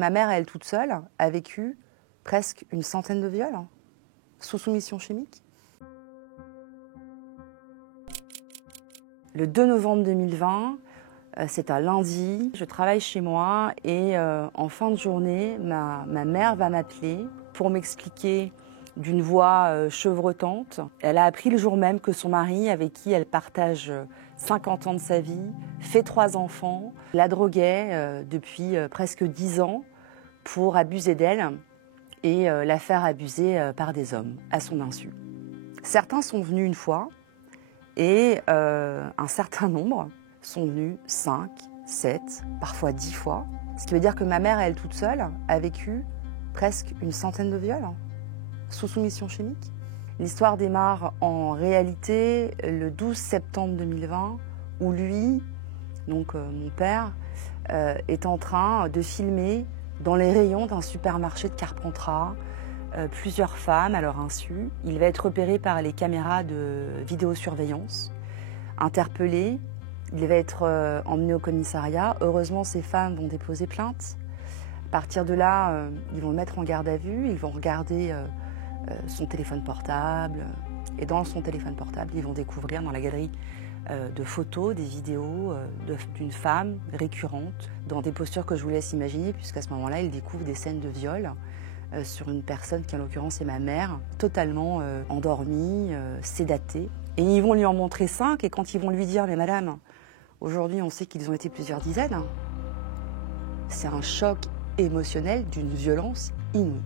Ma mère, elle toute seule, a vécu presque une centaine de viols sous soumission chimique. Le 2 novembre 2020, c'est un lundi, je travaille chez moi et en fin de journée, ma mère va m'appeler pour m'expliquer d'une voix chevrotante. Elle a appris le jour même que son mari, avec qui elle partage 50 ans de sa vie, fait 3 enfants, la droguait depuis presque 10 ans pour abuser d'elle et la faire abuser par des hommes à son insu. Certains sont venus une fois et un certain nombre sont venus 5, 7, parfois 10 fois. Ce qui veut dire que ma mère, elle toute seule, a vécu presque une centaine de viols sous soumission chimique. L'histoire démarre en réalité le 12 septembre 2020 où lui, donc mon père, est en train de filmer dans les rayons d'un supermarché de Carpentras plusieurs femmes à leur insu. Il va être repéré par les caméras de vidéosurveillance, interpellé. Il va être emmené au commissariat. Heureusement, ces femmes vont déposer plainte. À partir de là, ils vont le mettre en garde à vue. Ils vont regarder son téléphone portable. Et dans son téléphone portable, ils vont découvrir dans la galerie de photos, des vidéos d'une femme récurrente dans des postures que je vous laisse imaginer, puisqu'à ce moment-là, ils découvrent des scènes de viol sur une personne qui, en l'occurrence, est ma mère, totalement endormie, sédatée. Et ils vont lui en montrer 5, et quand ils vont lui dire « Mais madame, aujourd'hui, on sait qu'ils ont été plusieurs dizaines », c'est un choc émotionnel d'une violence inouïe.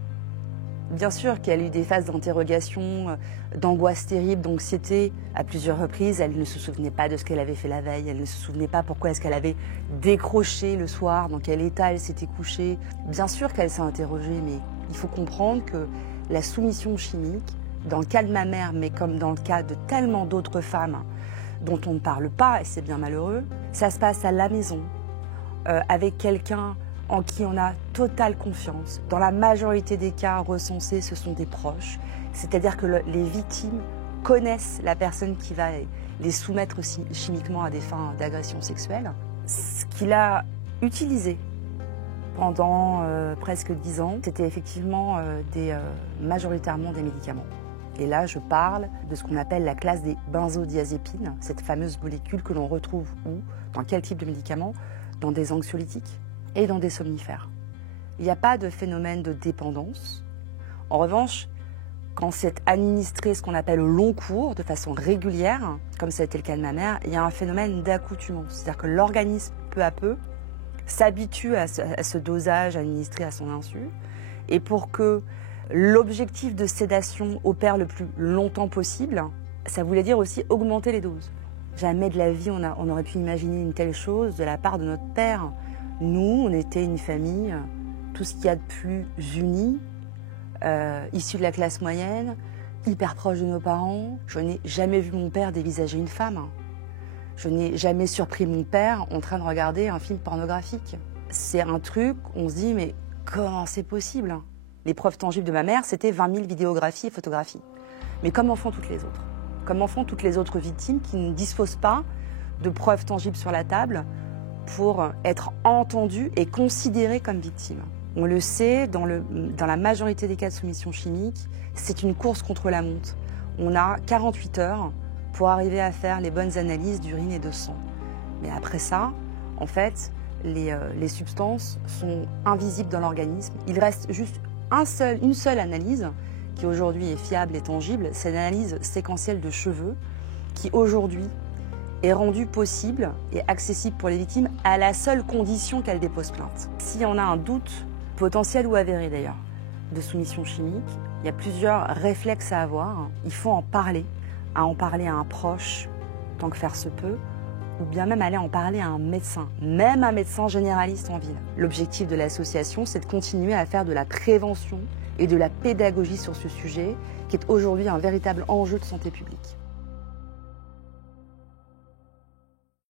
Bien sûr qu'elle a eu des phases d'interrogation, d'angoisse terrible, d'anxiété à plusieurs reprises. Elle ne se souvenait pas de ce qu'elle avait fait la veille, elle ne se souvenait pas pourquoi est-ce qu'elle avait décroché le soir, dans quel état elle s'était couchée. Bien sûr qu'elle s'est interrogée, mais il faut comprendre que la soumission chimique, dans le cas de ma mère, mais comme dans le cas de tellement d'autres femmes dont on ne parle pas, et c'est bien malheureux, ça se passe à la maison, avec quelqu'un en qui on a totale confiance. Dans la majorité des cas recensés, ce sont des proches. C'est-à-dire que les victimes connaissent la personne qui va les soumettre aussi chimiquement à des fins d'agression sexuelle. Ce qu'il a utilisé pendant presque 10 ans, c'était effectivement majoritairement des médicaments. Et là, je parle de ce qu'on appelle la classe des benzodiazépines, cette fameuse molécule que l'on retrouve où, dans quel type de médicaments? Dans des anxiolytiques et dans des somnifères. Il n'y a pas de phénomène de dépendance. En revanche, quand c'est administré ce qu'on appelle au long cours, de façon régulière, comme ça a été le cas de ma mère, il y a un phénomène d'accoutumance. C'est-à-dire que l'organisme, peu à peu, s'habitue à ce dosage administré à son insu. Et pour que l'objectif de sédation opère le plus longtemps possible, ça voulait dire aussi augmenter les doses. Jamais de la vie on aurait pu imaginer une telle chose de la part de notre père. Nous, on était une famille, tout ce qu'il y a de plus uni, issu de la classe moyenne, hyper proche de nos parents. Je n'ai jamais vu mon père dévisager une femme. Je n'ai jamais surpris mon père en train de regarder un film pornographique. C'est un truc, on se dit, mais comment c'est possible? Les preuves tangibles de ma mère, c'était 20 000 vidéographies et photographies. Mais comment font toutes les autres? Comment font toutes les autres victimes qui ne disposent pas de preuves tangibles sur la table pour être entendues et considérées comme victimes? On le sait, dans la majorité des cas de soumission chimique, c'est une course contre la montre. On a 48 heures pour arriver à faire les bonnes analyses d'urine et de sang. Mais après ça, en fait, les substances sont invisibles dans l'organisme. Il reste juste une seule analyse qui aujourd'hui est fiable et tangible, c'est l'analyse séquentielle de cheveux qui aujourd'hui est rendue possible et accessible pour les victimes à la seule condition qu'elles déposent plainte. Si on a un doute, potentiel ou avéré d'ailleurs, de soumission chimique, il y a plusieurs réflexes à avoir. Il faut en parler à un proche, tant que faire se peut, ou bien même aller en parler à un médecin, même un médecin généraliste en ville. L'objectif de l'association, c'est de continuer à faire de la prévention et de la pédagogie sur ce sujet, qui est aujourd'hui un véritable enjeu de santé publique.